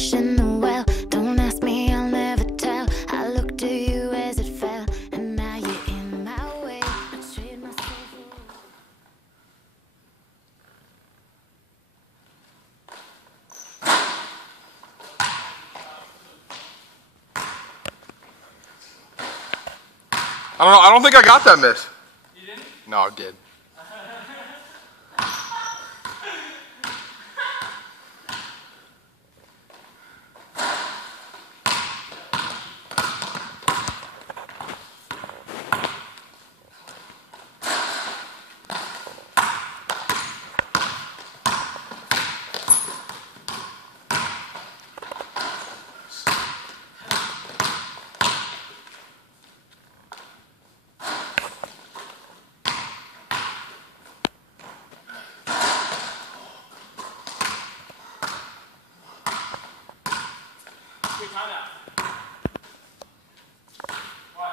fish in the well. Don't ask me, I'll never tell. I looked to you as it fell, and now you're in my way. I trade myself away. I don't know. I don't think I got that miss. You didn't? No, I did. Good timeout. What?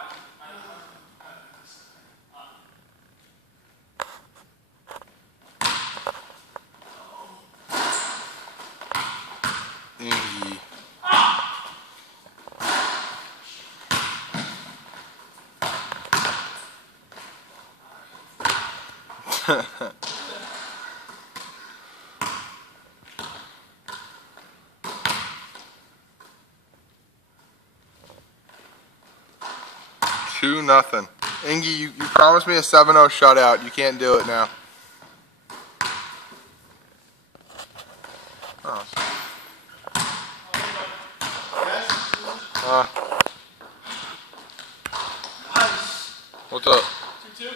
Ingy. Two nothing. Ingy, you promised me a 7-0 shutout. You can't do it now. Oh. What's up? 2-2.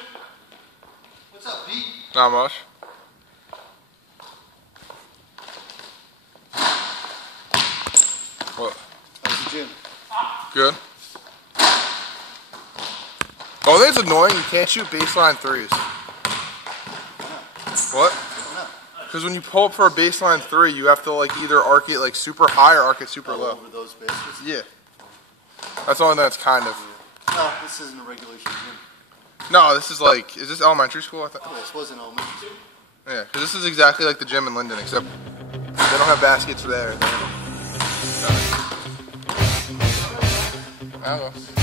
What's up, Pete? Not much. What? How's the gym? Good. The only thing that's annoying, you can't shoot baseline threes. What? Because when you pull up for a baseline three, you have to like either arc it like super high or arc it super low. Over those baskets? Yeah. That's the only thing that's kind of. No, this isn't a regulation gym. No, this is like, is this elementary school? I think. Oh, this wasn't elementary. Yeah, because this is exactly like the gym in Linden, except they don't have baskets there. I don't know.